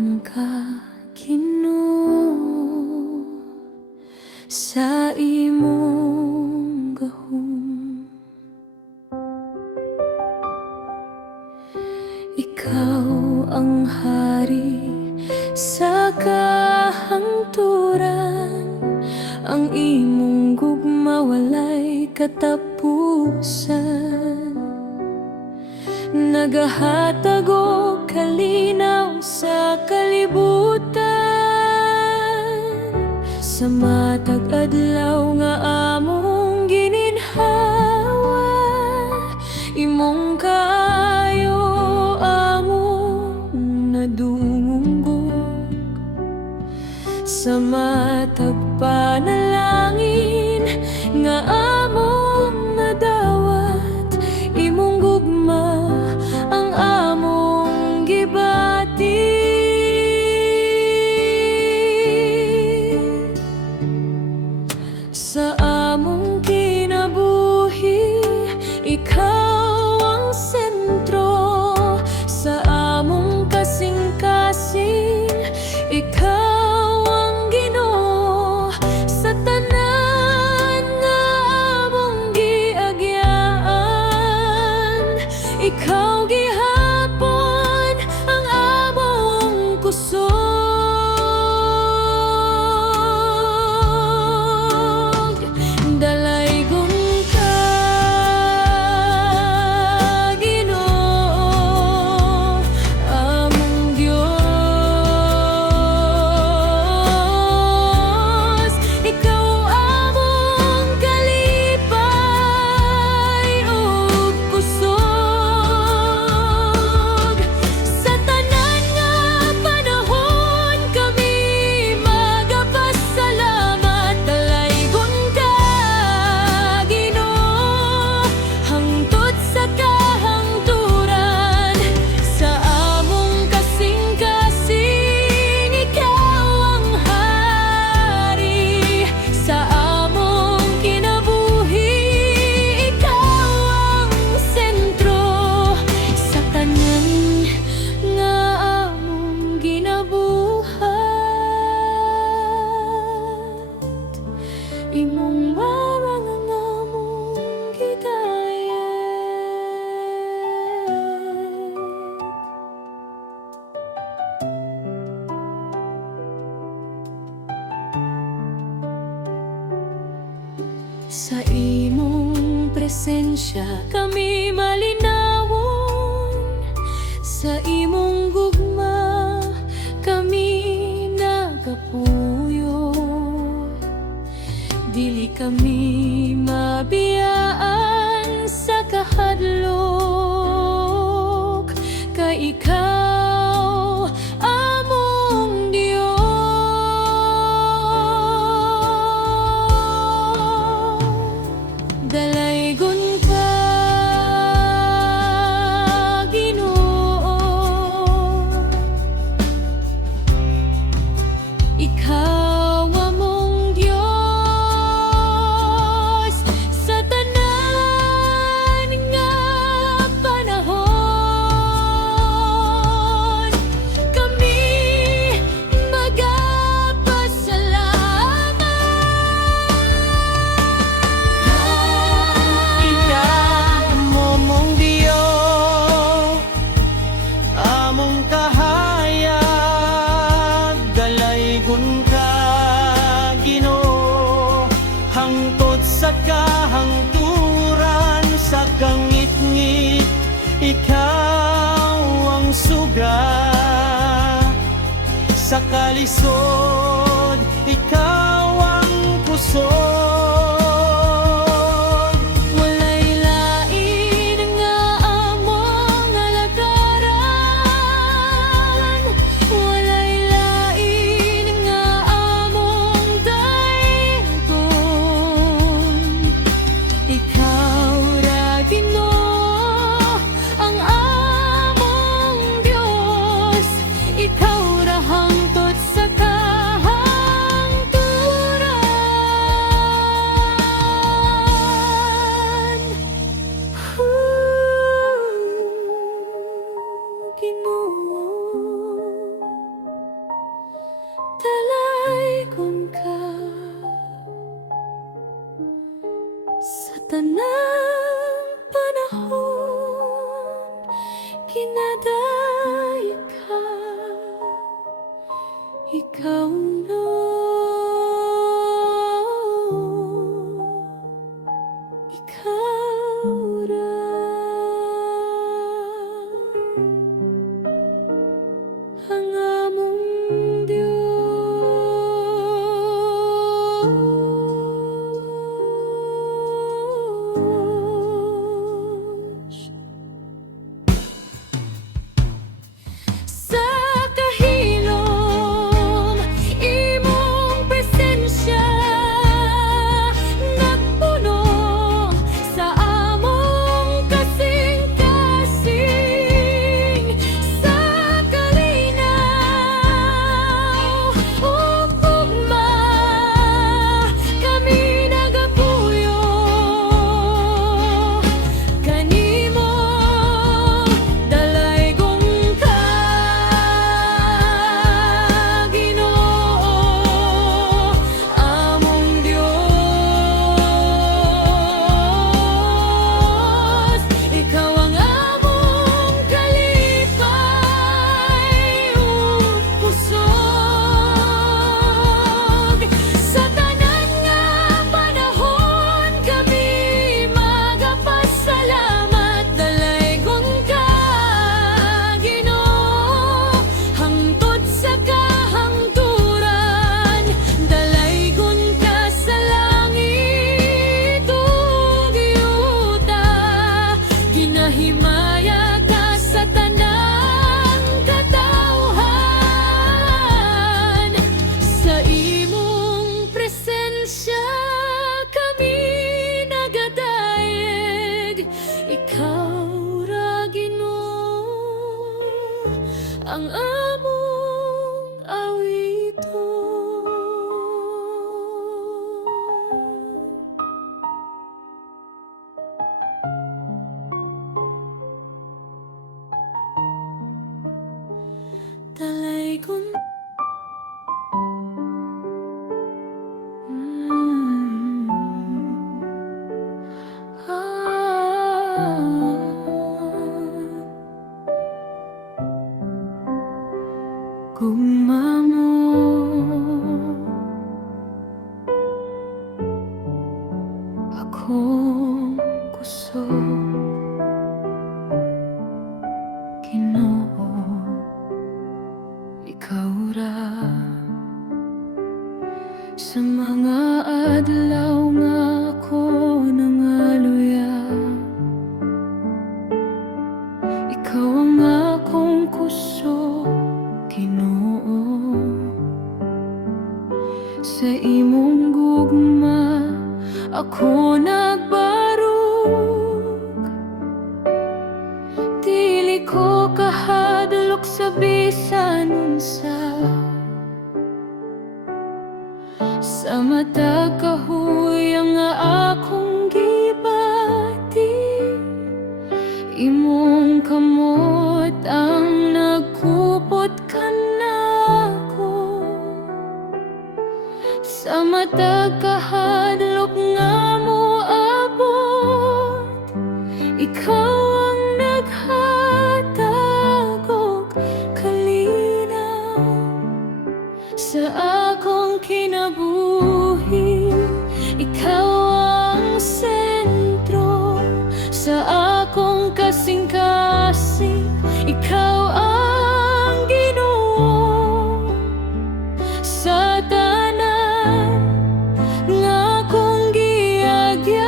Dalaygon ka, Ginoo, sa imong gahom. Ikaw ang hari sa kahangturan, ang imong gugma walay katapusan. Nagahatag og kalinaw sa kalibutan, sa matag adlaw nga among gininhawa. Imong kaayo among nadungumbog, sa matag panalangin nga among nadawat. Imong gugma ang among gibati. Sa among kinabuhi, ikaw ang sentro. Sa among kasing-kasing, ikaw ang Ginoo. Sa tanan nga among giagyaan, ikaw gihapon ang among kusog. Dalaygon ka, Ginoo, among Dios. Ikaw among kalipay ug kusog. Sa tanan nga panahon kami magapasalamat. Dalaygon ka, Ginoo, hangtod sa kahangturan, sa among kasing-kasing. Ikaw ang hari sa among kinabuhi, ikaw ang sentro. Sa tanan nga among ginabuhat, imong marang ang among gidayat. Sa imong presensya kami malinawon, sa imong gugma kami nagapuyo. Dili kami mabiyaan sa kahadlok, kay ikaw among Dios. Dalaygon ka, Ginoo, ikaw among Dios. Sa tanan nga panahon kami magapasalamat. Ikaw momong Dios, among kahayag. Dalaygon ka, Ginoo, hangtod sa kahangturan, sa kangit-ngit. Ikaw ang suga sa kalisod, ikaw ang kusog. Walay lain nga among alagaran, walay lain nga among dayon. Ikaw ra Ginoo ang among Dios, ikaw ra hangtod sa kahangturan. ikaw na. Ikaw ra ang among Diyos. Sa kahilom, imong presensya nagpuno sa among kasing-kasing. Sa kalinaw ug ugma, kami nagapuyo kanimo, dalaygong ka, Ginoo, among Diyos. Ikaw ang among kalipay ug pusog. Sa tanan nga panahon, kami magapasalamat. Dalaygong ka, Ginoo, hangtod sa kahangturan. Dalaygon ka sa langit ug yuta. Ginahimaya ka sa tanang katawhan. Sa imong presensya kami nagadayeg. Ikaw ra, Ginoo, ang among awiton. Dalaygon gugma mo, akong kusog, Ginoo, ikaw ra. Sa mga adlaw nga ako nangaluya, ikaw ang akong kusog, Ginoo. Sa imong gugma ako nagbarog, dili ko kahadlok sa bisan unsa. Sa matag kahuyang nga akong gibati, imong kamot ang nagkupot kanako. Sa matag kahadlok nga moabot, ikaw ang naghatag og kalinaw. Sa akong kinabuhi, ikaw ang sentro. Sa akong kasing-kasing, ikaw ang Ginoo. Sa tanan nga akong giagyaan,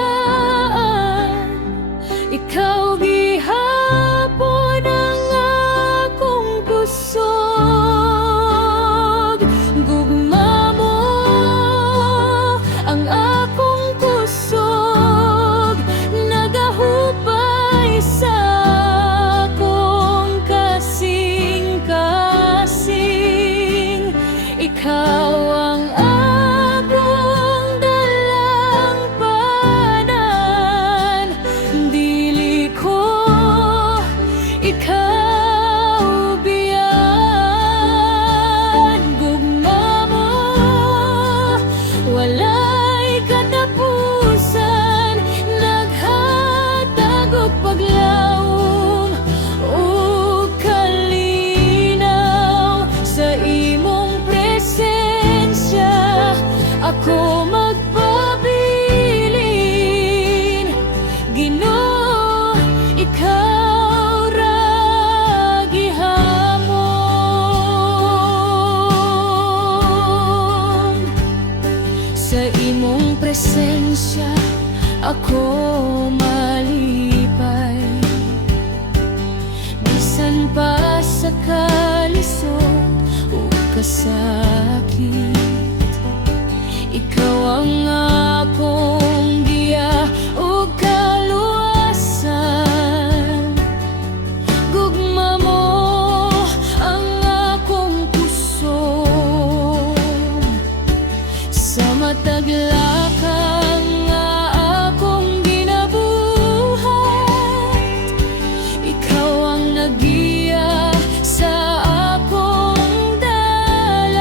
ikaw gihapon ang akong pusog. Gugma ako magpabilin. Ginoo, ikaw ra gihamon. Sa imong presensya ako malipay, bisan pa sa kalisod o kasakit. Ikaw ang akong giya o kaluwasan. Gugma mo ang akong puso, sa matag lakang nga akong ginabuhat. Ikaw ang nagiya sa akong dalan.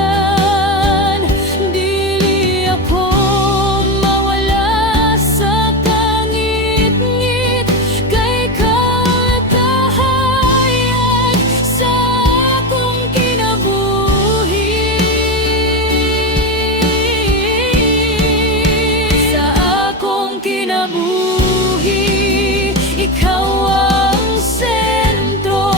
Dili ako mawala sa kangit-ngit, kay ikaw kahayag sa akong kinabuhi. Sa akong kinabuhi, ikaw ang sentro.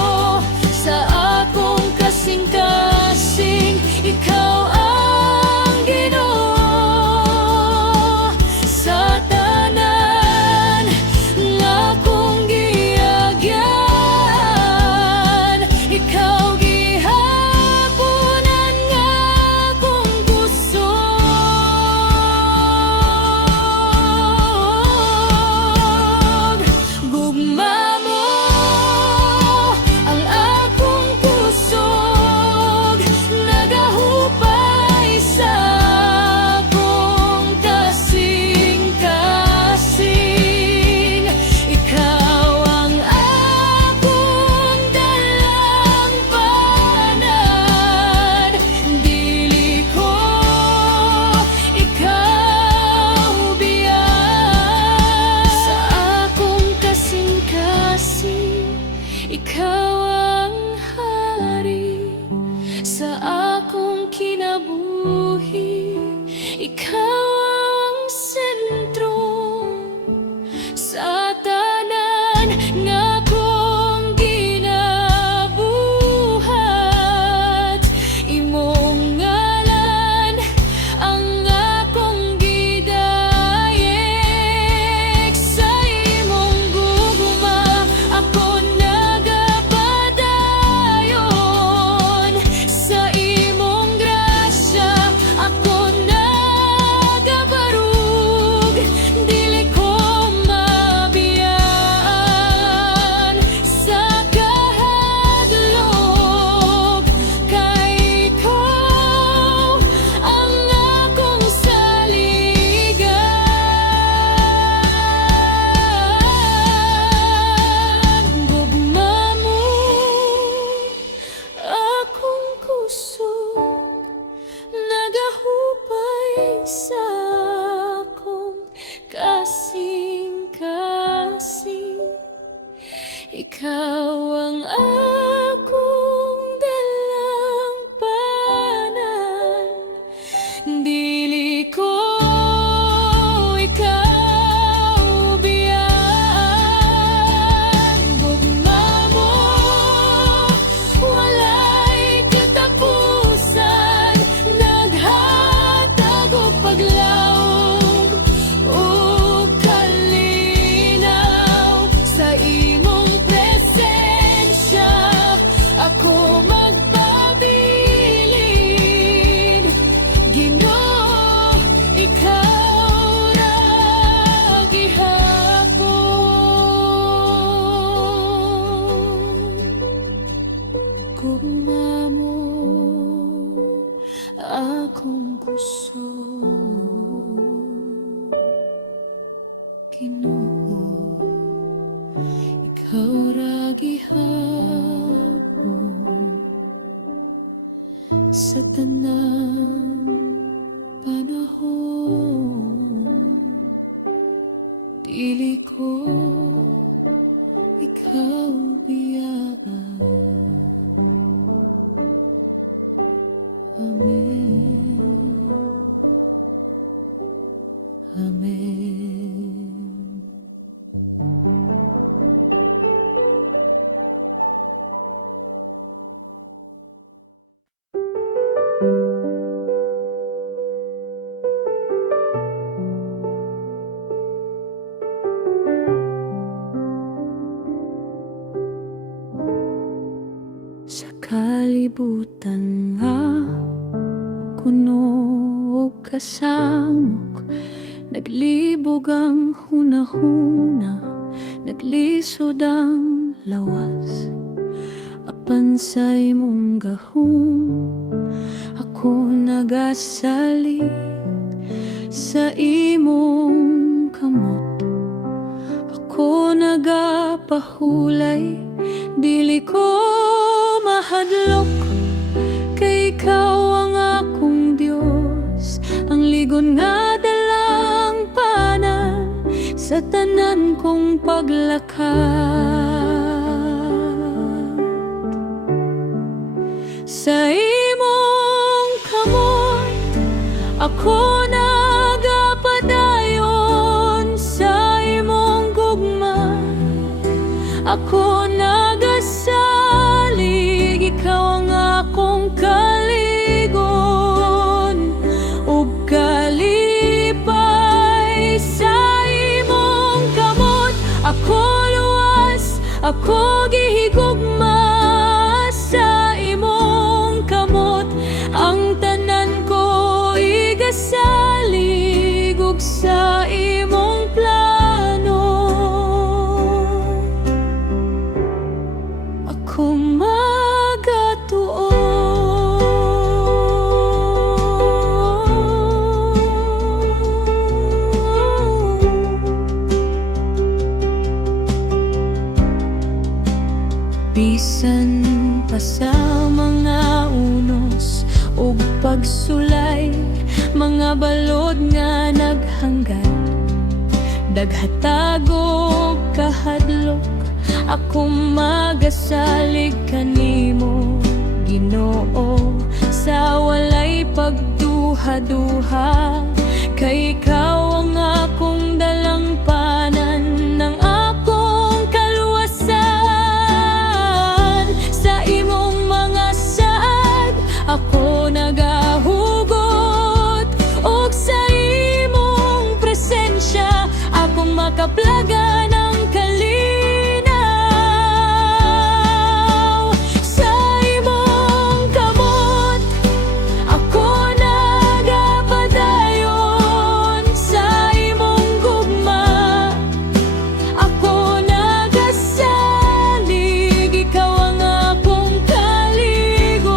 Sa akong kasing-kasing, ikaw ang Ginoo. Sa tanan nga akong giagyan, ikaw gihapunan nga akong gusto. Gugma mo ang akong pusog, nagahupay sa akong kasing-kasing. Ikaw ang akong dalampanan. Dili ko ikaw biyan. Sa akong kasing-kasing, ikaw ang hari. Sa akong kinabuhi, ikaw ang sentro. Sa tanan nga akong ginabuhat, imong ngalan ang akong gidayeg. Sa imong gugma ako nagapadayon. Sa imong grasya ako nagabarug. Dili ko mabiyaan sa kahadlok, kay ikaw ang akong saligan. Gugma mo akong kusog, nagahupay sa akong kasing-kasing. Ikaw ang akong dalampanan. Dili ko ikaw biyaan. Gugma mo, walay katapusan. Naghatag og paglaom ug kalinaw. Sa imong presensya ako magpabilin. Ginoo, ikaw ra gihapon. Gugma mo akong puso, Ginoo, ikaw ra gihapon. Sa tanang panahon, dili ko ikaw biyaan. Amen. kalibutan nga kuno og kasamok, naglibog ang hunahuna, naglisod ang lawas. Apan sa imong gahom, ako nagasali sa imong kamot. Ako nagapahulay, dili ko mahadlok, kay ikaw ang akong Dios, ang ligon nga dalang panan sa tanan kong paglakad. Sa imong kamot, ako nagapadayon, sa imong gugma, ako nagasalig, ikaw ang akong kaligon ug kalipay. Sa imong kamot, ako luwas, ako gihigugma. Sa imong kamot, ang tanan ko igasalig, ug sa imong plano ako magatuo. Bisan pa sa mga unos ug pagsulay, mga balod nga naghanggan, daghatag og kahadlok, ako magasalig kanimo, Ginoo, sa walay pagduha-duha, kay ikaw ang akong dalang panan ng akong kaluwasan. Sa imong mga saad, ako nagahugot, ug sa imong presensya, akong makaplaga ng kalinaw. Sa imong kamot, ako nagapadayon, sa imong gugma, ako nagasalig, ikaw ang akong kaligon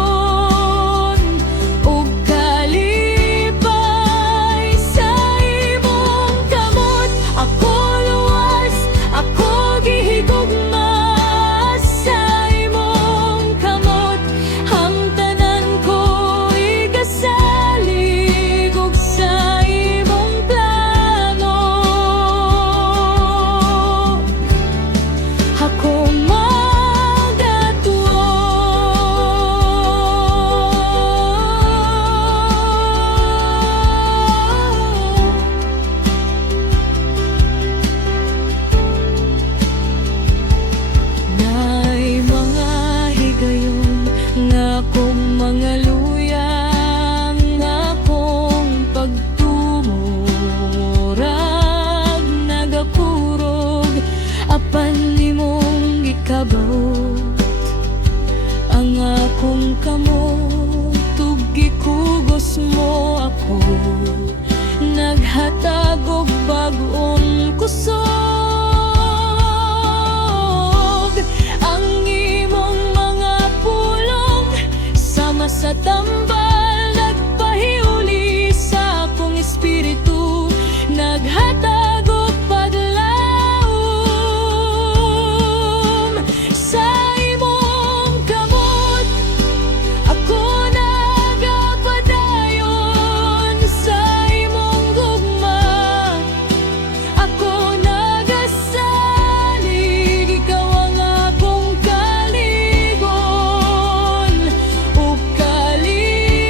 ug kalipay. Sa imong kamot, ako luwas, ako gihigugma. Sa imong kamot, ang tanan ko igasalig, ug sa imong plano ako magatuo. Nay mga higayon nga akong mga luyang, akong pagtumurag nagakurog, apan nimong gikabawot ang akong kamot, ug gikugos mo ako, naghatag og bag-ong kusog. Ang imong mga pulong sama sa tambal, nagpahiuli sa akong espiritu, naghatag og paglaom. Sa imong kamot, ako nagapadayon, sa imong gugma, ako nagasalig, ikaw ang akong kaligon ug kalipay.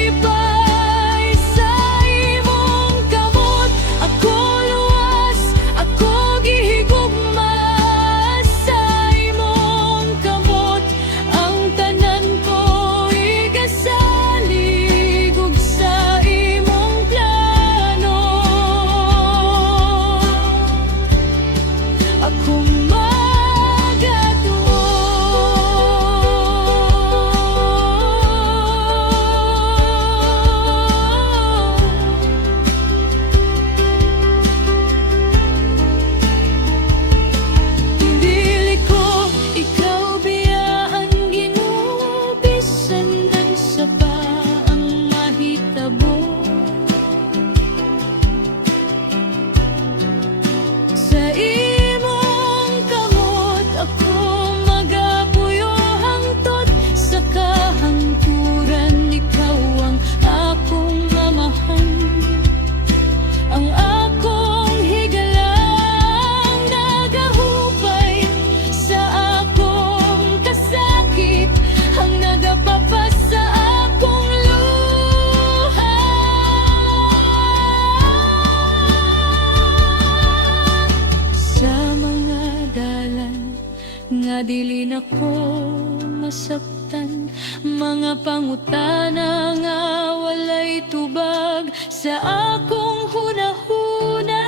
sa akong hunahuna.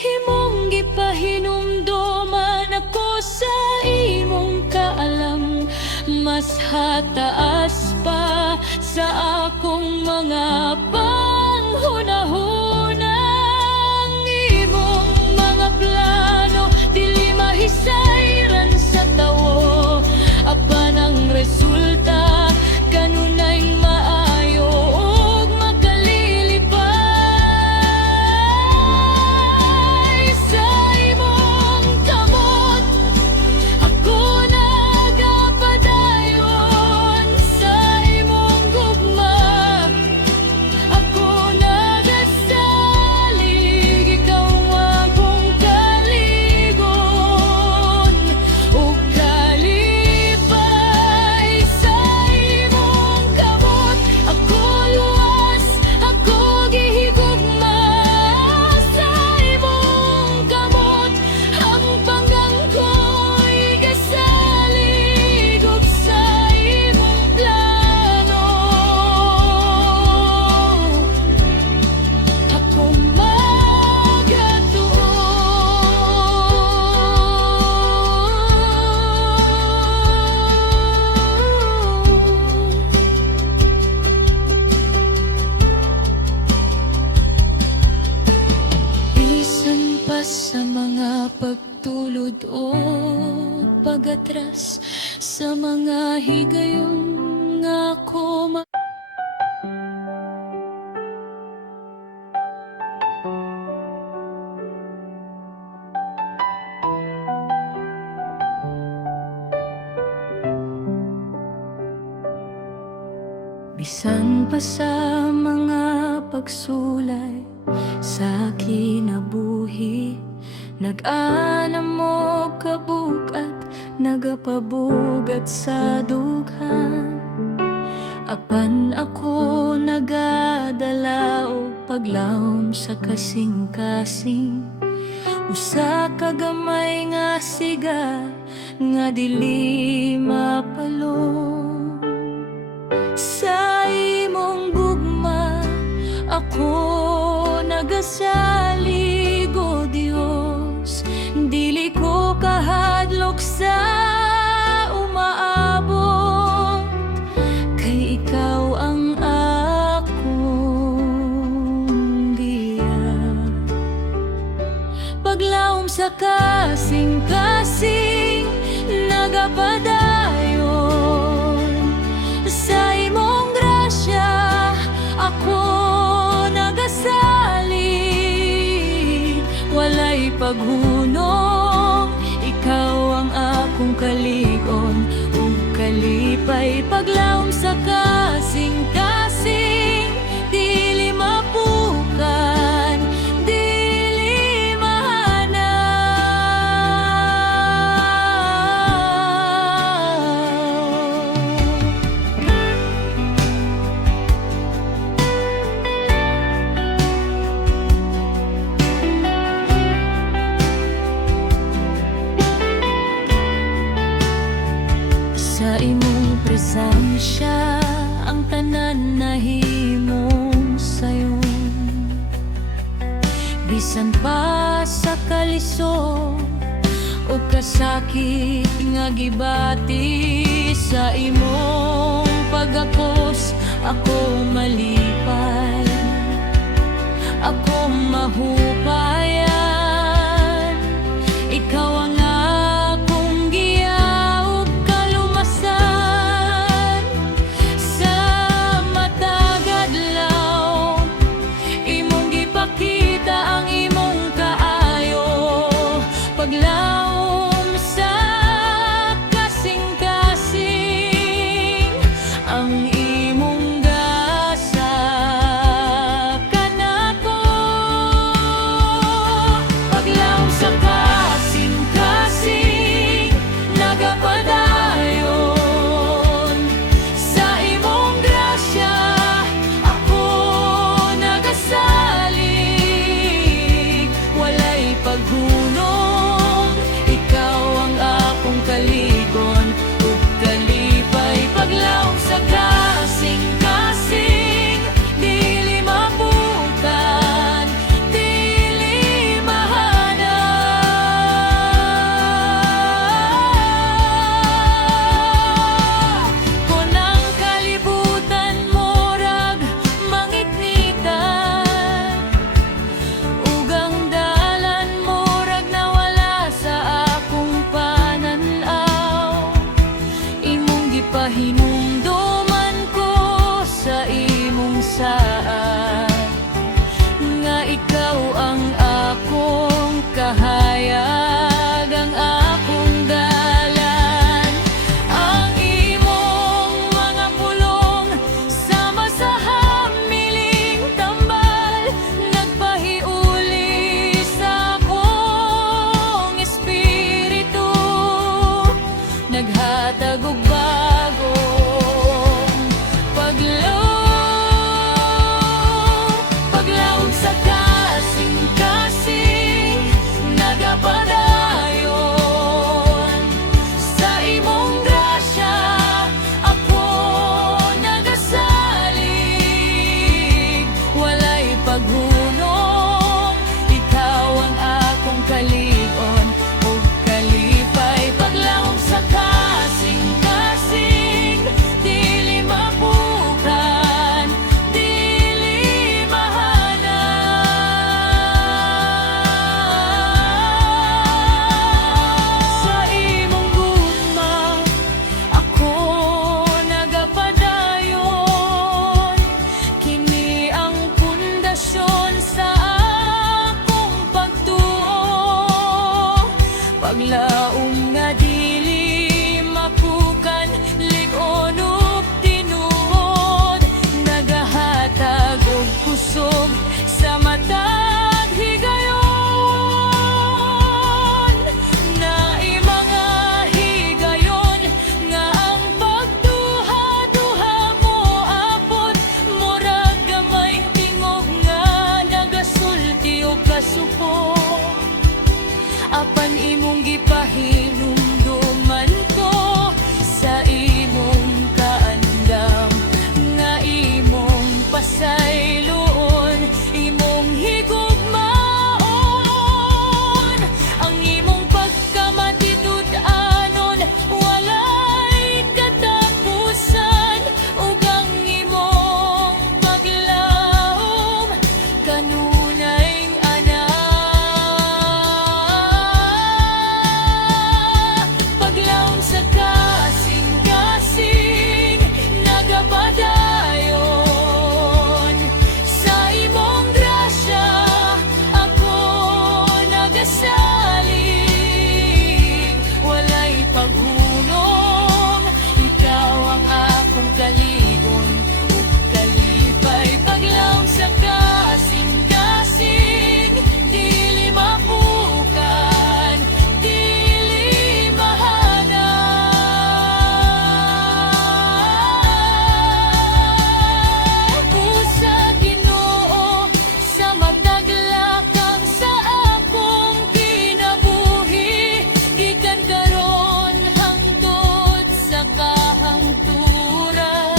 Imong gipahinumduman ako sa imong kaalam, mas hataas pa sa akong mga panghunahuna. Ang imong mga plano dili mahisayran sa tawo, apan ang resulta kanunay maayo ug makalilipay. Sa imong kamot ako nagapadayon, sa imong gugma ako nagasalig. Ikaw akong kaligon ug kalipay. Sa imong kamot ako luwas, ako gihigugma. Sa imong kamot ang panggang ko'y kasalig ug sa imong plano ako bisan pa sa mga pagtulod o pagatras, sa mga higayon nga ako bisan pa sa mga pagsulay sa kinabuhi, nag-anam mo kabugat, nagapabugat sa dughan. Apan ako nagadala o paglawom sa kasing-kasing, usa ka gamay nga siga nga dili mapalong. Sa imong gugma ako nagasalig, o Dios. Dili ko kahadlok sa umaabot, kay ikaw ang akong giya. Paglawom sa kasing-kasing nagapadayon, sa imong grasya ako nagasalig. Walay paghunong, ikaw ang akong kaligon ug kalipay. Paglawom sa kasing-kasing dili mapukan, dili sa imong presensya ang tanan nahimong sayo. Bisan pa sa kalisod o kasakit nga gibati, sa imong pagakos ako malipay, ako mahupayan. Ikaw ang akong giya ug kalumasan. Sa matag adlaw imong gipakita ang imong kaayo. Paglawom sa kasing-kasing ang imong gasa kanako. imong saad, nga ikaw ang akong kahayag, ang akong dalan. Ang imong mga pulong sama sa hamiling tambal, nagpahiuli sa akong espiritu, naghatag og bagong paglaog sa kasing-kasing, nagapadayon sa imong grasya. Ako nagasalig, walay paghunong, ikaw ang akong kalig-on ug kalipay. Paglaog sa kasing-kasing, dili mapukan, dili mahanap. Sa imong gugma, ako nagapadayon, kini ang pundasyon sa akong pagtuo. Paglaom nga dili mapukan, lig-on ug tinuod, nagahatag og kusog sa matag higayon. Naay mga higayon nga ang pagduha-duha mo abot, murag gamay tingog nga nagasulti o kasuko. Apan imong gipahinumduman ko sa imong kaandam, nga imong pasayloon, imong higugmaon. Ang imong pagkamatitud-anon, walay katapusan, ug ang imong paglaom, kanunay ana. Paglaom sa kasing-kasing, nagapadayon sa imong grasya. Ako nagasalig, walay paghunong, ikaw ang akong kaligon ug kalipay. Paglaom sa kasing-kasing, dili mapukan, dili mahanap. Usa Ginoo sa matag lakang sa akong kinabuhi, gikan karon hangtod sa kahangturan.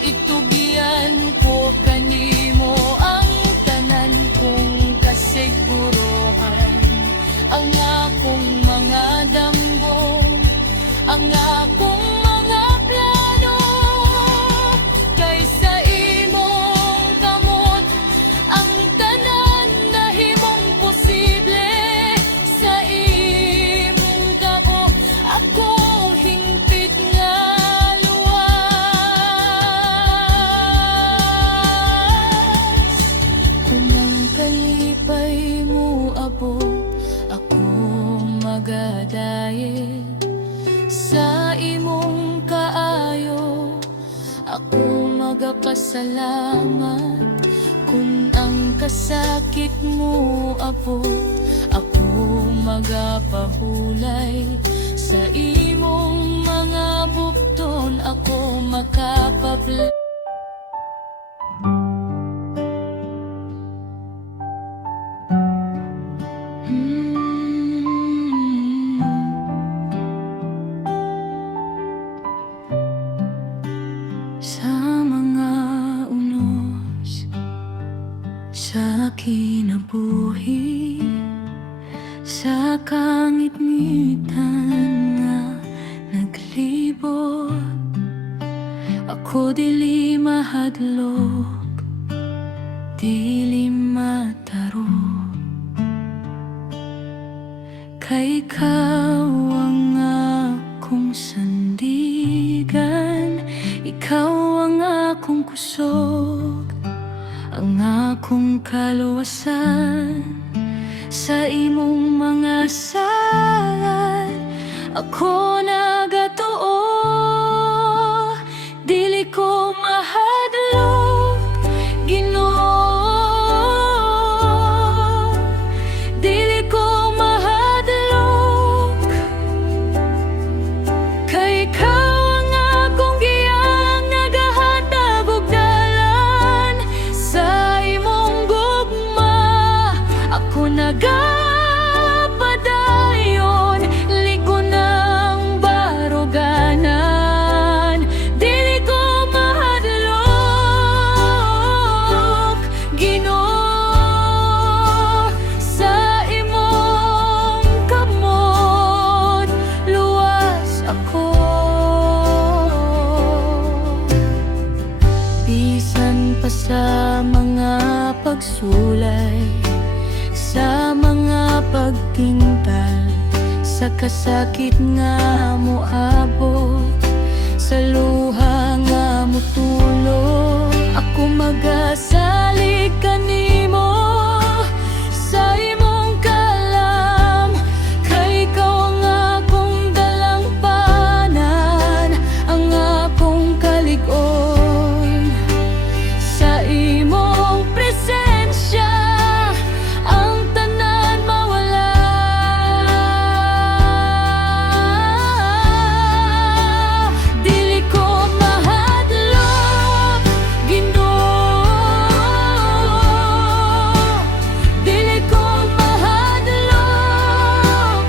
Itugyan ko kanimo ang tanan kong kasiguruhan, ang akong mga damgo, ang akong mga plano. Kaysa imong kamot, ang tanan nahimong posible. Sa imong kako, ako hingpit nga luwas. Kung ang kalipay mo abot, ako magadayet sa imong kaayo. Ako magapasalamat kung ang kasakit mo abot. Ako magapahulay sa imong mga bukton. Ako makapapl sa mga unos sa kinabuhi, sa kangit-ngitan nga naglibot. Ako dili mahadlok, dili matarong, kay ikaw ang akong sandigan, ikaw ang akong kusog. mahadlok ang akong kaluwasan. Sa imong mga salat ako nagatuo, dili ko mahadlok, Ginoo. Dili ko mahadlok, kay ikaw ang akong giyang nagahatag og dalan. Sa imong gugma ako nagapadayon, ligo ng baruganan. Dili ko mahadlok, Ginoo. Sa imong kamot luwas ako. Bisan pa sa mga pagsulay, sa mga pagtingtal, sa kasakit nga moabot, sa luha nga motulog, ako magasalig kanimo sa imong kalam. Kay ikaw ang akong dalangpanan, ang akong kaligon. Sa imong presensya ang tanan mawala. Dili ko mahadlok, Ginoo. Dili ko mahadlok,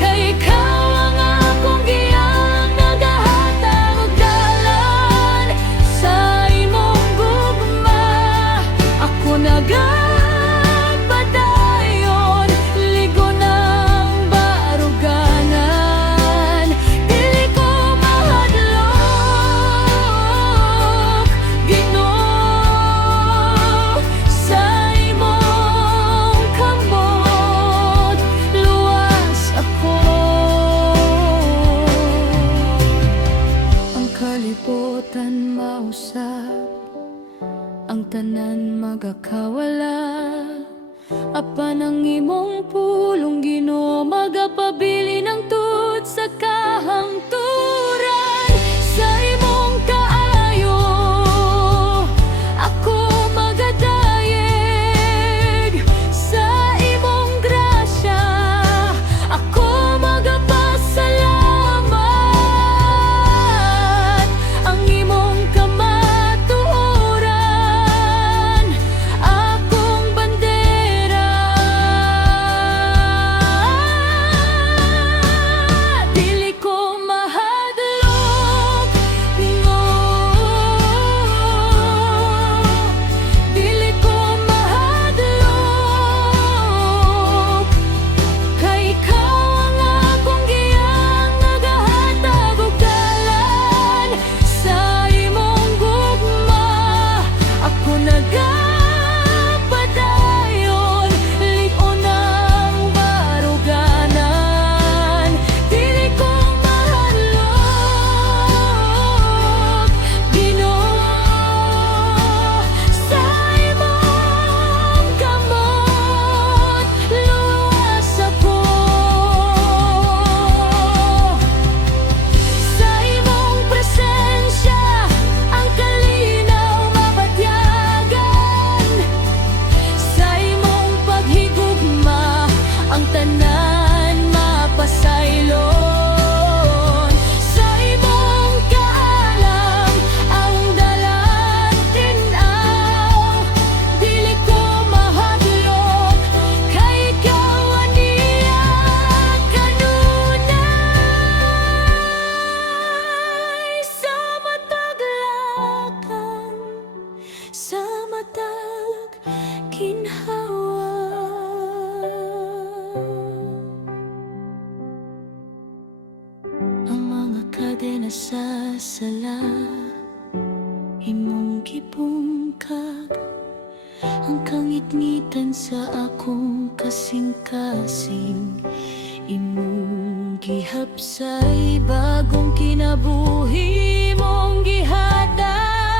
kay ikaw ang akong giyang nagahatag og dalan. Sa imong gugma ako nagapadayon, ligo ng baruganan. Dili ko mahadlok, Ginoo. Sa imong kamot luwas ako. Ang kalibutan mausap, ang tanan magakawala. Apan ang imong pulong, Ginoo, magapabili ng tut sa kahangturan. Sa imong kaayo ako magadayeg, sa imong grasya ako magapasalamat. Ang imong kamatuoran akong bandera. Dili ko mahadlok, Ginoo. Dili ko mahadlok, kay ikaw ang akong giyang nagahatag og dalan. Sa imong gugma ako nagapadayon, ligo ng baruganan. Dili ko mahadlok, Ginoo. Sa imong kamot luwas ako. Sa imong presensya ang kalinaw mabatyagan. Sa imong paghigugma ang tanan mapasaylon. Sa imong kaalam ang dalan tin-aw. Dili ko mahadlok, kay ikaw aniya kanunay. Sa matag lakang, sa matag ginhawa, ang mga kadena sa sala imong gibungkag, ang kangit-ngitan sa akong kasing-kasing imong gihapsay, bagong kinabuhi mong gihatag.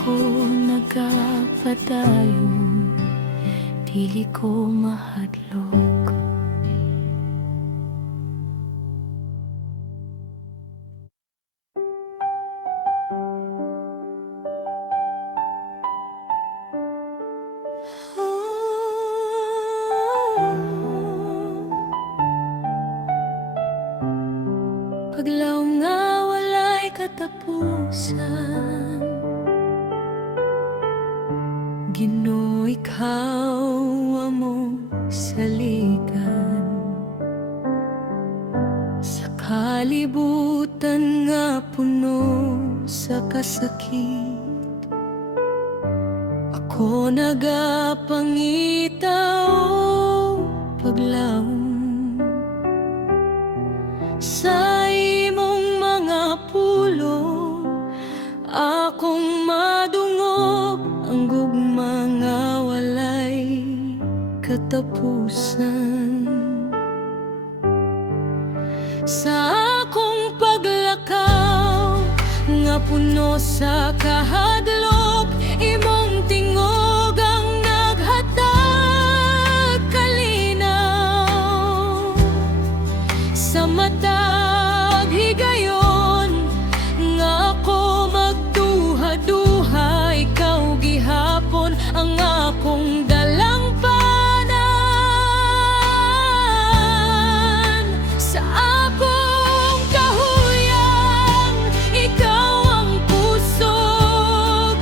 ako nagapadayon, dili ko mahadlok. Paglaw nga walay katapusan, Ginoo, ikaw among saligan. Sa kalibutan nga puno sa kasakit, ako nagapangita o paglaw sa imong mga pulong. Akong madungog ang gugma nga walay katapusan. Sa akong paglakaw nga puno sa kahadlok, imong tingog ang naghatag kalinaw. Sa matag higayon nga ako magduha-duha, ikaw gihapon ang akong dalangpanan. Sa akong kahuyang, ikaw ang pusog.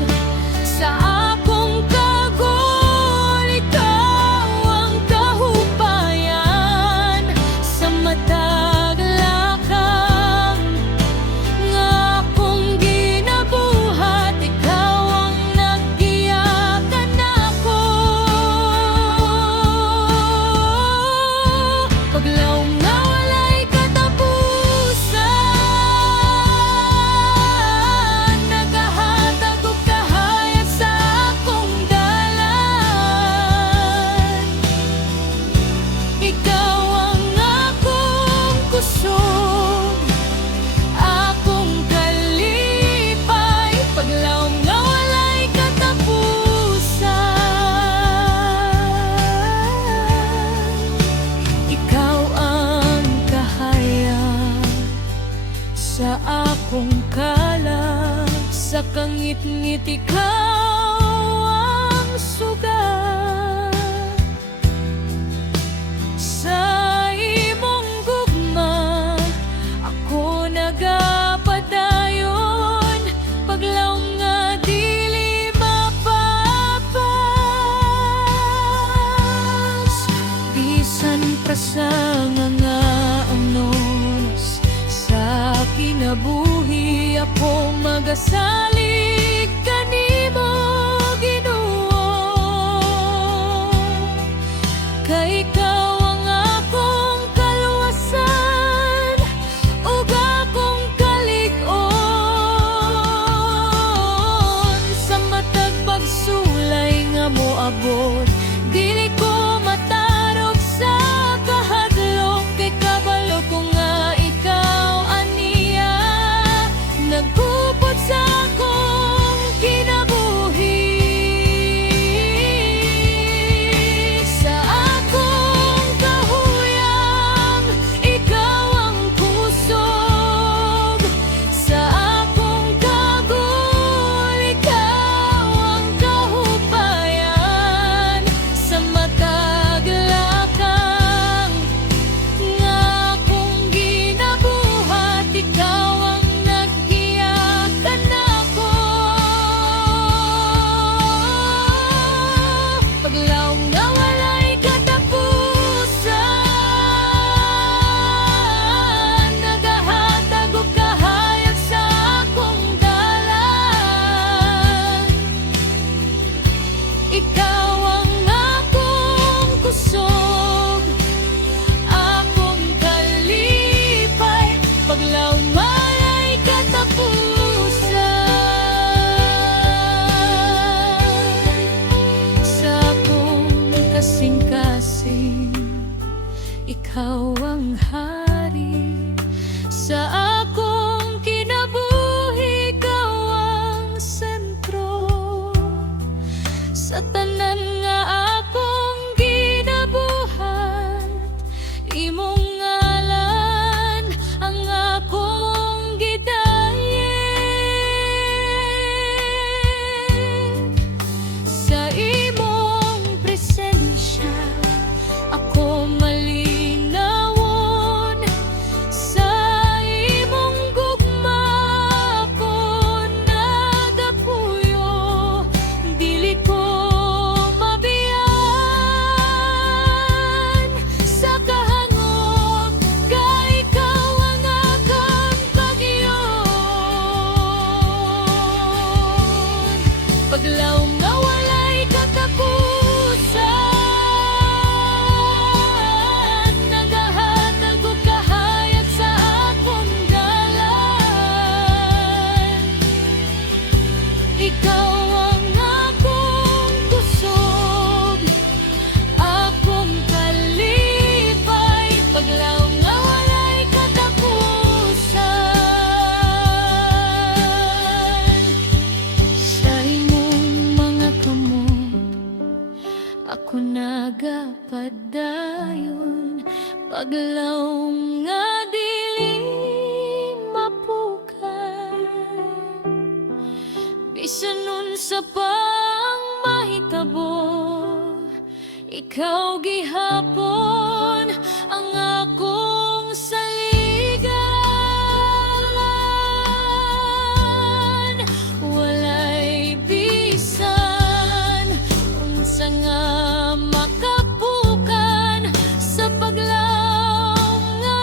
Sa akong kagol, ikaw ang kahupayan. Sa matag lakang nga akong ginabuhat, ikaw ang naggiyakan ako. Paglaw nga walay katapusan, nagahatag og kahayag sa akong dalan. Ikaw ang akong kusog, akong kalipay. Paglaw nga walay katapusan, ikaw ang kahayag sa akong kalag. Sa kangit-ngit ikaw ang sugat. Sa imong gugma ako nagapadayon, paglaw nga dili mapapas. Bisan pa sa nga anos sa kinabuhi, ako magasalig kanimo, Ginoo. Kay ikaw ang akong kaluwasan ug akong kalig-on. Sa matag pagsulay nga moabot, dili ko matarog sa kahadlok. Kay kabalo ko nga ikaw aniya, nagkupot sa akong kinabuhi. Sa akong kahuyang, ikaw ang pusog. Sa akong kagul, ikaw ang kahupayan. Sa matag lakang nga akong ginabuhat, ikaw ang naggiyakan ako. Paglaw nga walay katapusan, nagahatag og kahayag sa akong dalan. Ikaw ang akong kusog, akong kalipay. Paglaw walay katapusan, sa akong kasing-kasing ikaw ang hari. Sa akong kinabuhi, ikaw ang sentro. nga walay katapusan. Nagahatag og kahayag sa akong dalan. Ikaw ang akong kusog, akong kalipay, paglaw nga walay katapusan. Sa imong mga kamot, ako nagapadayon, paglaw nga dili mapukay. Bisan unsa pang mahitabo, ikaw gihapon ang akong saligan. Walay bisan unsa nga makapukan sa paglaw nga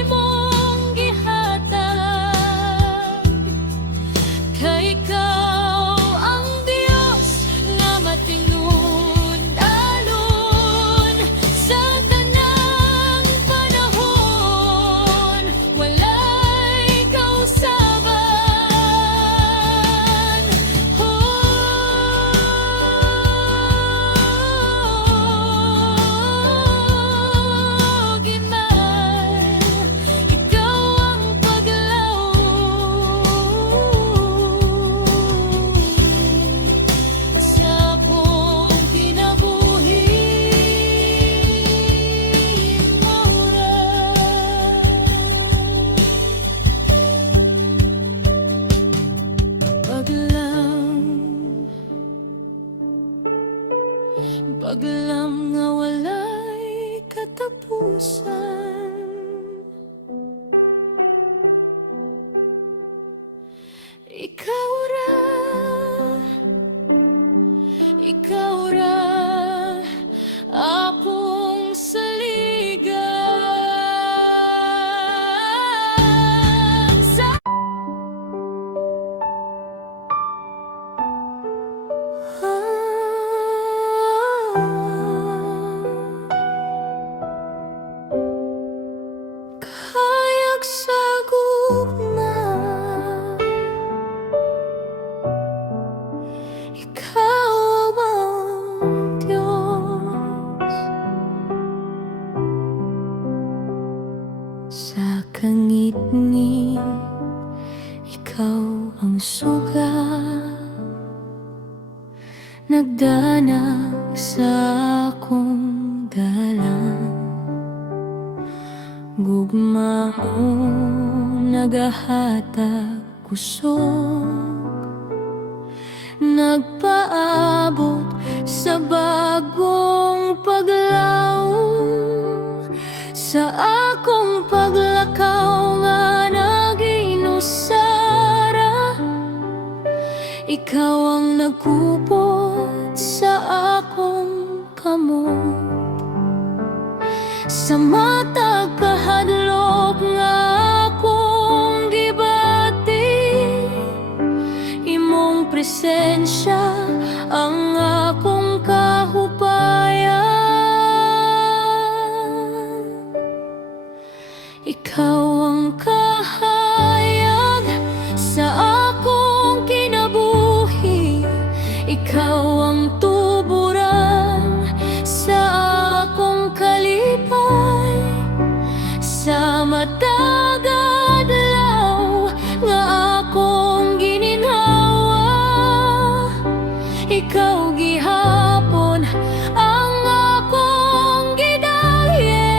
imong gihatag. Kay ikaw ang Dios nga matinun-alon sa tanang panahon. Walay kausaban. Ginman, ikaw ang paglaw sa akong kinabuhi. Mura paglam nga walay katapusan. Ikaw ra akong saligan. Kahayag sa gugma, ikaw ang Diyos. Sa kangit-ngit, ikaw ang sugat, nagdanag sa akong dalan. Gugmaong nagahatag kusog, nagpaabot sa bagong paglaw. Sa akong paglakaw nga naginusara, ikaw ang nagkupot sa akong kamot. Sa matag kahadlok nga akong gibati, imong presensya ang akong kahupayan. Ikaw ang kahayag sa akong kinabuhi, ikaw ang tuburan sa akong kalipay. Sa matag adlaw nga akong gininhawa, ikaw gihapon ang akong gidayen.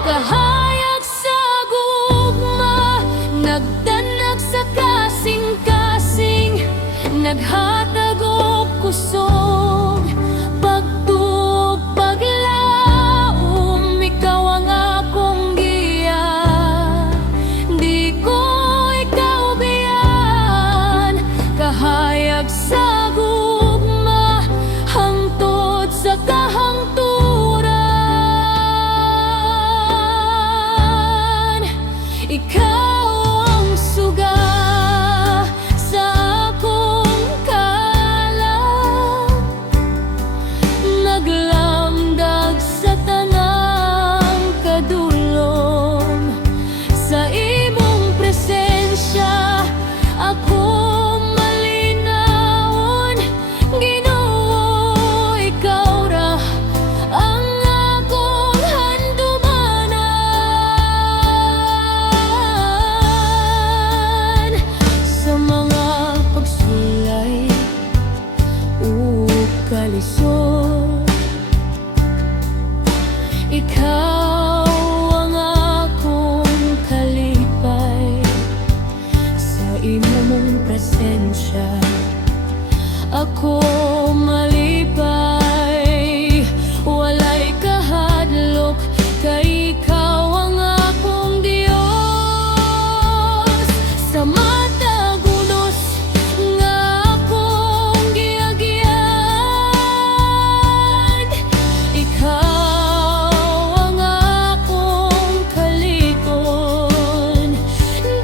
Kahayag sa gugma, nagdanag sa kasing-kasing, naghatag og kusog, pagtuog paglaom, ikaw ang akong giya. Di ko ikaw biyan, kahayag sa gugma, hangtod sa kahangturan. Ikaw ang sugat imong presensya. Ako malipay, walay kahadlok, kay ikaw ang akong Dios. Sa matag unos nga akong giagyan, ikaw ang akong kalikon.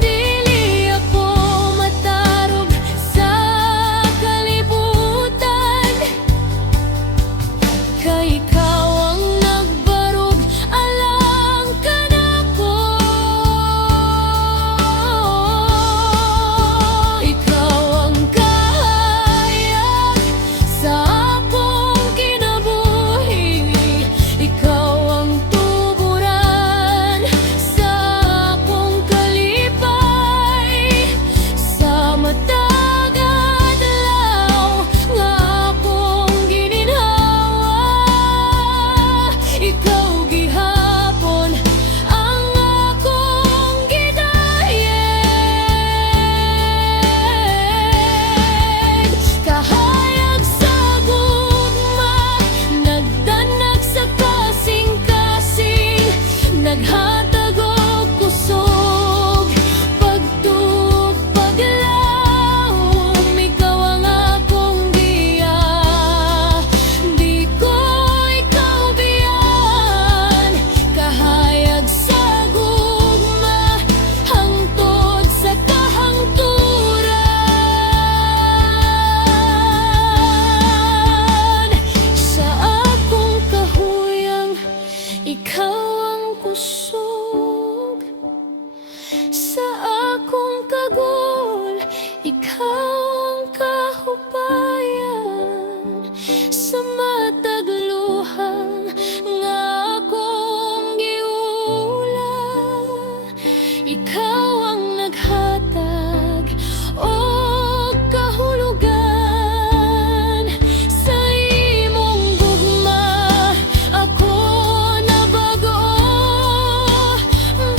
Dili ako matarog sa kalibutan, kay ikaw ang nagbarog alang kanako. Ikaw ang kahayag sa akong kinabuhi, ikaw ang tuburan sa akong kalipay. Sa matag adlaw nga akong gininhawa, ikaw gihapon ang akong gidayen. Kahayag sa gugma, nagdanag sa kasing-kasing, naghatag og kusog, pagtugpaglaom, ikaw ang akong giya. Di ko ikaw biyan, kahayag sa gugma, hangtod sa kahangturan. Sa akong kahuyang, ikaw ang kusog. Sa akong kagul, ikaw ang kahubayan. Sa matag luha nga akong giula, ikaw ang naghatag og kahulugan. Sa imong gugma ako nabago,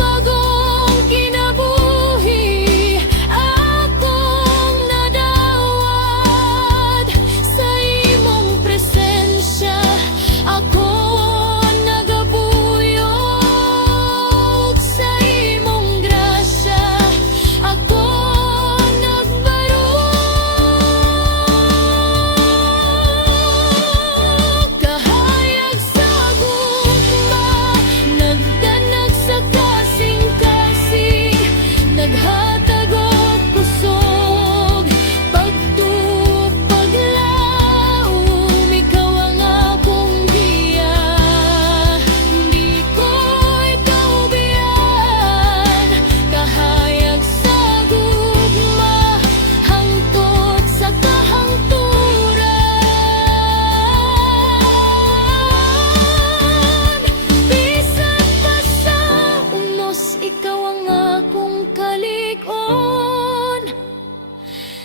bagong kinabuhi akong nadawat. Sa imong presensya ako nagabuyog, sa imong grasya ako nagbarog. Kahayag sa gugma, nagdanag sa kasing-kasing, naghatag og kusog, pagtugpaglaom, ikaw ang akong giya. Di ko ikaw biyan, kahayag sa gugma, hangtod sa kahangturan. Bisan pa sa unos, ikaw ang akong kalig-on.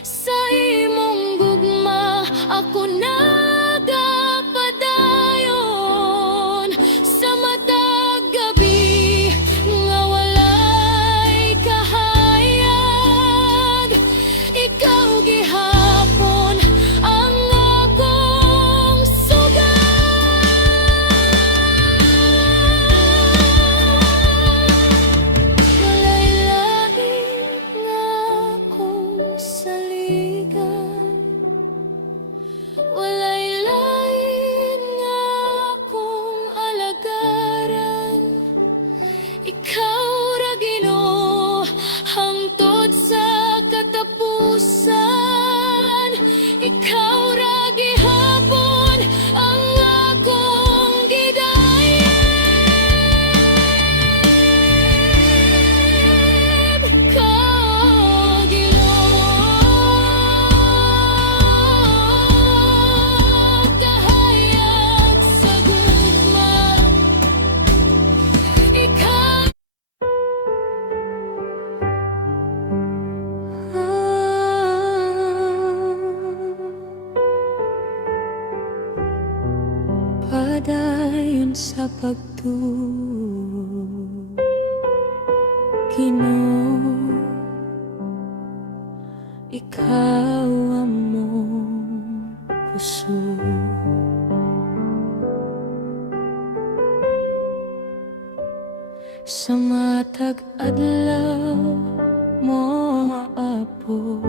Sa imong gugma ako nagapadayon. Sa matag gabi nga walay kahayag, ikaw gihapon ang akong sugat. Walay lain nga akong saligan, walay lain nga akong alagaran. Ikaw ra Ginoo, hangtod sa katapusan, ikaw ra gihapon ang akong gidayen. Ikaw Ginoo, kahayag sa gugma, ikaw. Padayon sa pagtuo, Ginoo, ikaw ang mong puso. Sa matag adlaw mo maabot,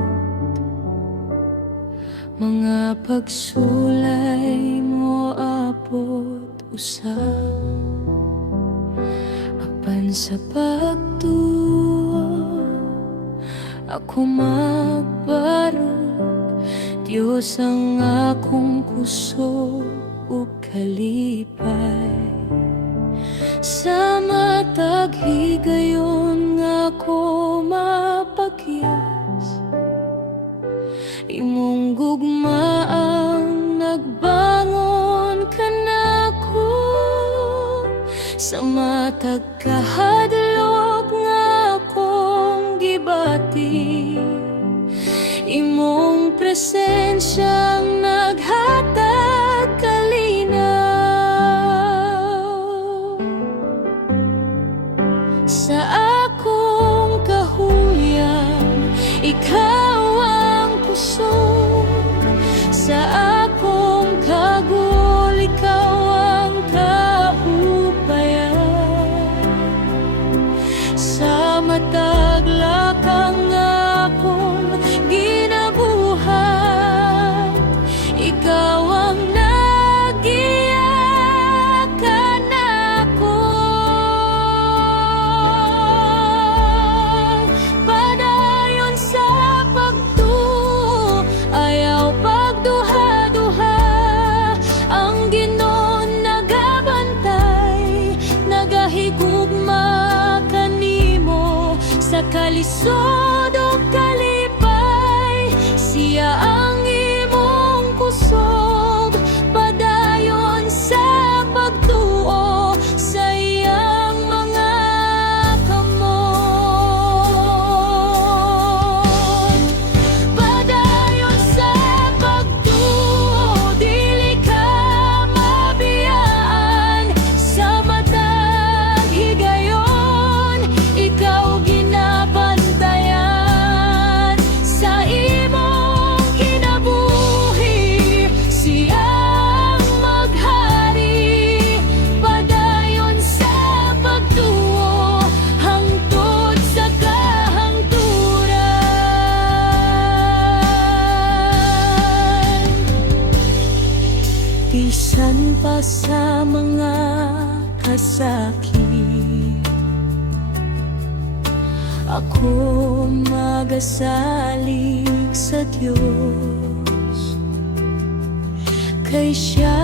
mga pagsulay mo abot usab. Apan sa pagtuo ako magbarog, Diyos ang akong kusog ug kalipay. Sa matag higayon nga ako mapagyas, imong gugma ang nagbangon kanako. Sa matag kahadlok nga akong gibati, imong presensyang naghatag kalinaw. Sa akong kahuyan, ikaw ang kusog. Sa akong kagul, ikaw ang kahupayan. Sa matag lakang akong ginabuhat, ikaw ang nagiyakan ako. Padayon sa pagtuo, ayaw pagduha-duha, ang Ginoon nagabantay, nagahigugma kanimo sa kalisod o kalipay. Siya ang imong kusog, padayon sa pagtuo sa iyang mga kamot. Padayon sa pagtuo, dili ka mabiyaan. Sa matag higayon, ikaw ginabantayan. Sa imong kinabuhi, siyang maghari. Padayon sa pagtuo, hangtod sa kahangturan. Bisan pa sa mga kasakit, ako magasalig sa Diyos. Kay siya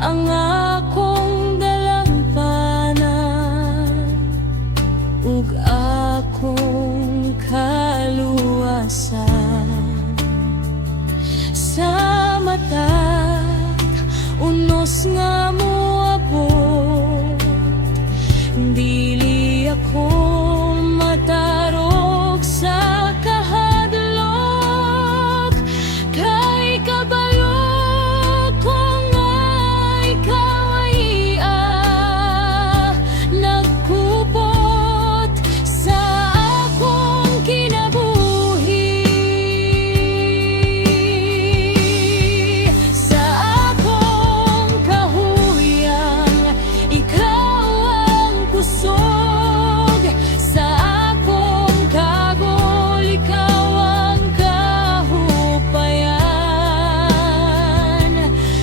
ang akong dalampanan ug akong kaluwasan. Sa matag unos nga moabot, dili ako matarog sa kahadlok. Kay kabalo ko nga ikaw ay nagkupot sa akong kinabuhi. Sa akong kahuyan, ikaw ang kusog. Sa akong kagol, ikaw ang kahupayan.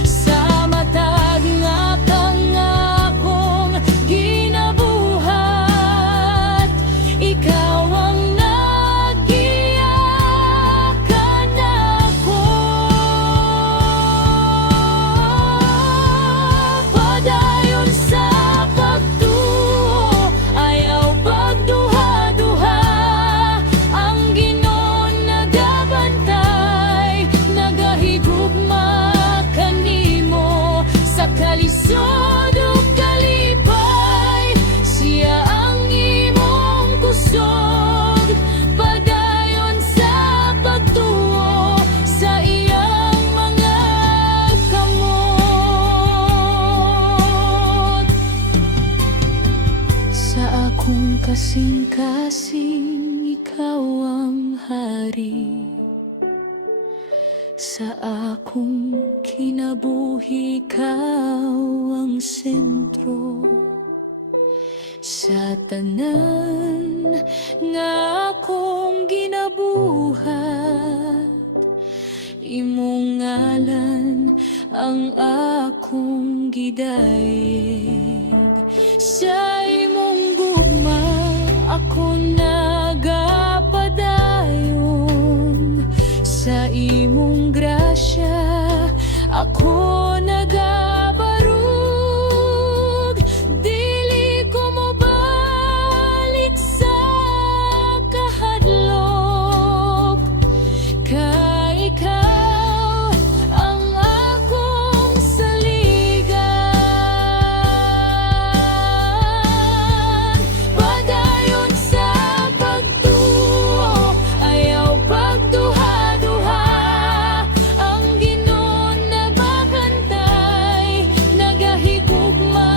Sa matag nga kang akong ginabuhat, ikaw ang nagiyakan ako. Padayon sa pagtuo, ayaw pagduha-duha, ang Ginoon nagabantay, nagahigugma kanimo sa kalisod ug kalipay. Siya ang imong kusog, padayon sa pagtuo sa iyang mga kamot. Sa akong kasing-kasing, ikaw ang hari. hari sa akong kinabuhi, ikaw ang sentro sa tanan nga akong ginabuhat. Imong ngalan ang akong gidayeg, sa imong gugma ako nagapadayon, sa imong grasya ako nagabarug. Dili ko mobalik sa kahadlok, kay ikaw ang akong saligan. Padayon sa pagtuo, ayaw pagduha-duha, ang Ginoo nagabantay, nagahigugma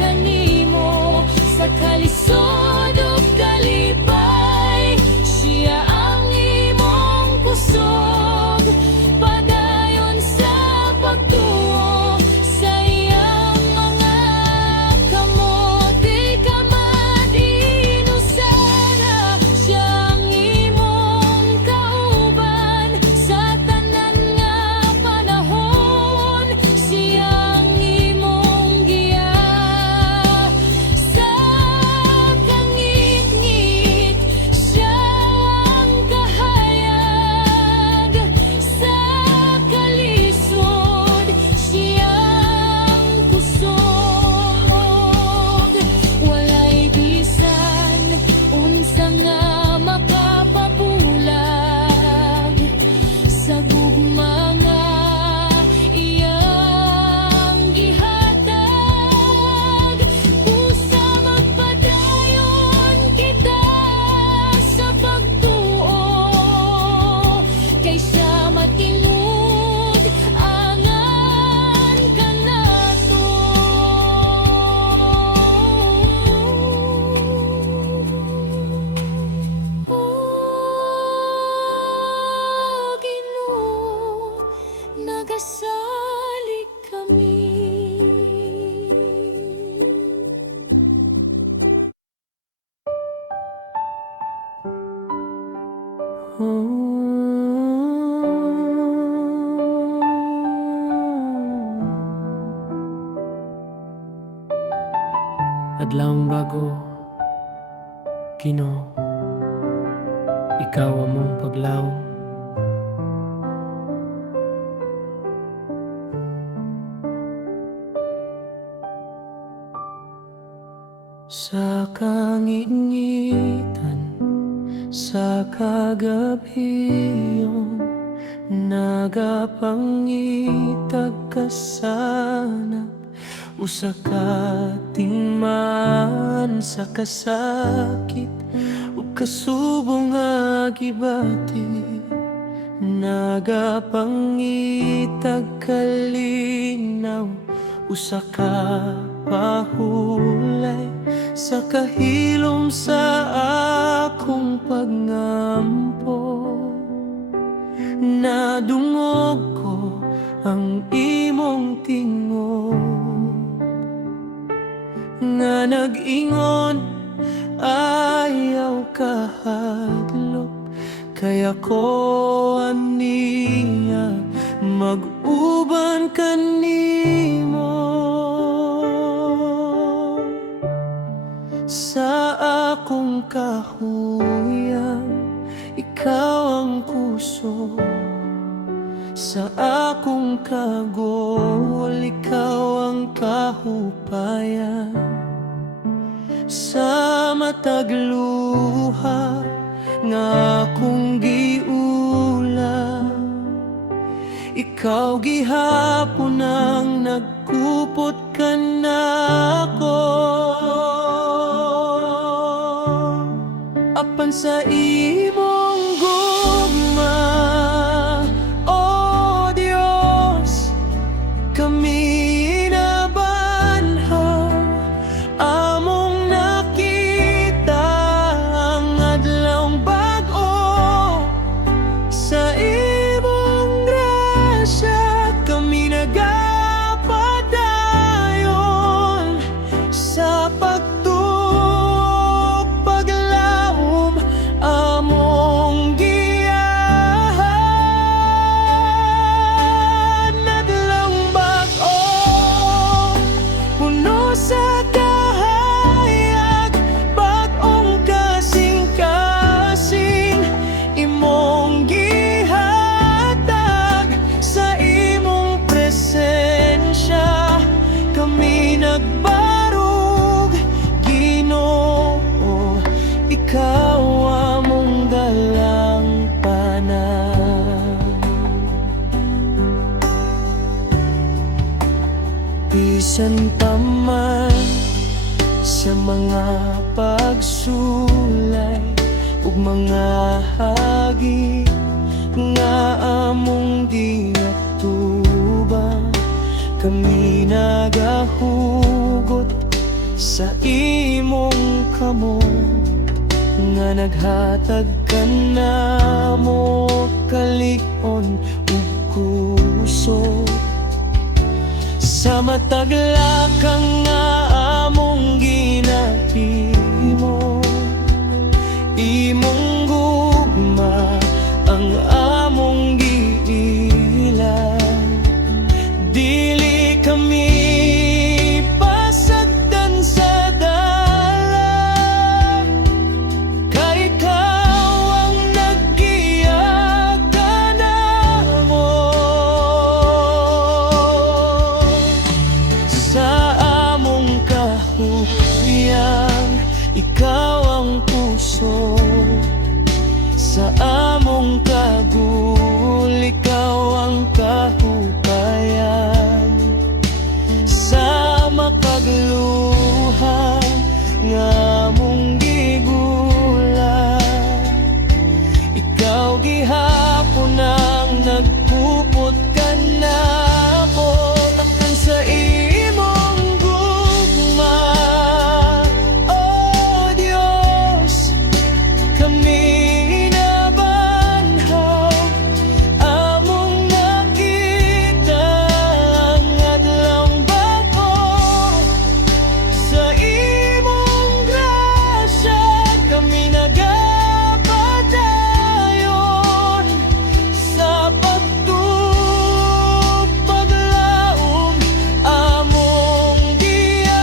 kanimo sa kalisod ug kalipay. Siya ang imong kusog, padayon sa pagtuo, sa iyang mga kamot. Di ka man-inusara, siya ang imong kauban sa tanan nga panahon. Siya ang imong giya sa kangit-ngit, siya ang kahayag sa kalisod, siya ang kusog. Walay bisan unsa nga makapabulag sa gugma nga iyang gihatag. Busa magpadayon kita sa pagtuo, kaysa matingud angan ka nato. Oh, Ginoo, nagasalig kami. Adlawng bago, Ginoo, ikaw among paglawom. Sa kangit-ngitan, sa kagabiyong nagapangitag ka sana, usa ka tingman sa kasakit ug kasubong nga gibati. Nagapangitag kalinaw, usa ka pahulay sa kahilom sa akong pagngampo. Nadungog ko ang imong tingog nga nag-ingon, ayaw kahadlok, kaya ko aniya mag-uban kanimo. Sa akong kahuyan, ikaw ang puso. Sa akong kagol, ikaw ang kahupayan. Sa matagluha nga akong giula, ikaw gihapon ang nagkupot ka nako. Apan sa imong gugma, o Dios, kami nabanhaw. Among nakita ang adlawng bag-o, bisan pa man sa mga pagsulay ug mga hagi nga among di natubang, kami nagahugot sa imong kamot nga naghatag ka namo kalig-on ug kusog. Sa matag lakang nga among ginahimo, imong gugma ang among giilang. Dili kami pasagdan sa dalan, kay ikaw ang naggiya kanamo. Sa among kahuyang, ikaw ang puso. Sa among kagul, ikaw ang kahupayan. Sa makagluha nga among gigulan, ikaw gihapon ang nagpupot ka na ako. Takpan sa imong gugma, oh Diyos, kami nabanhaw. Among nakita ang adlawng bago, sa imong grasya kami nagapadayon. Sa pagtupaglaom among giyahan,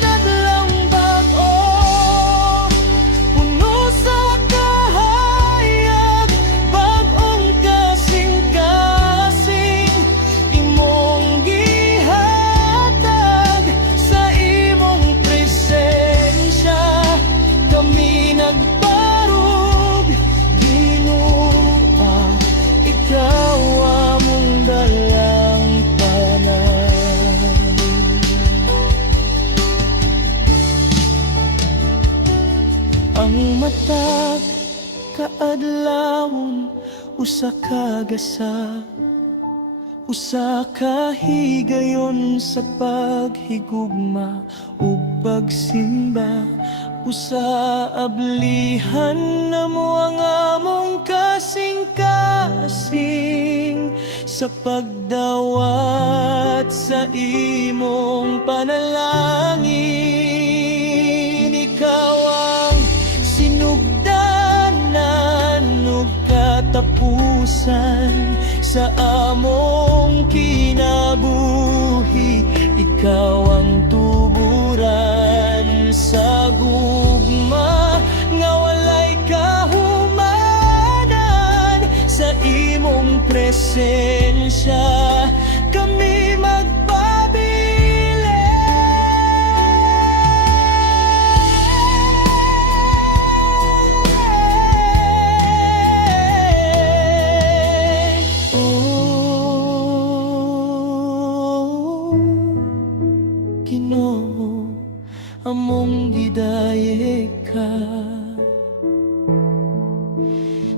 adlawng bago, puno sa kahayag, bag-ong kasing-kasing imong gihatag. Sa imong presensya kami nagbarog, Ginoo, ikaw among dalang tanan. Ang matag kaadlawon usa ka gasa, usa ka higayon sa paghigugma ug pagsimba. Usa ablihan namo ang among kasing-kasing sa pagdawat sa imong panalangin. Ikaw ang sinugdanan ug katapusan sa among kinabuhi. Ikaw ang tuburan sa gugma nga walay kahumanan. Sa imong presensya kami magpabilin. Oh, Ginoo, among gidaye ka.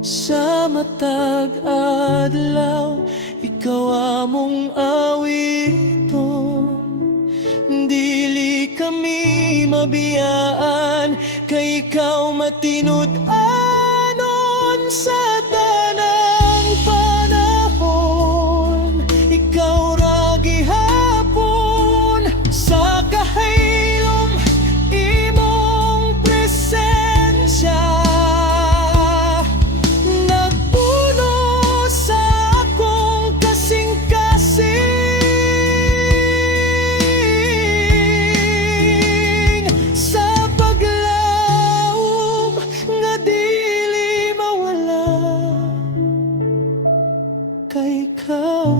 Sa matag adlaw, ikaw among awiton. Dili kami mabiyaan, kay ikaw matinud-anon sa tanang panahon. Ikaw ra gihapon sa kahaylom imong presensya, nagpuno sa akong kasing-kasing. Sa paglaom nga dili mawala, kay ikaw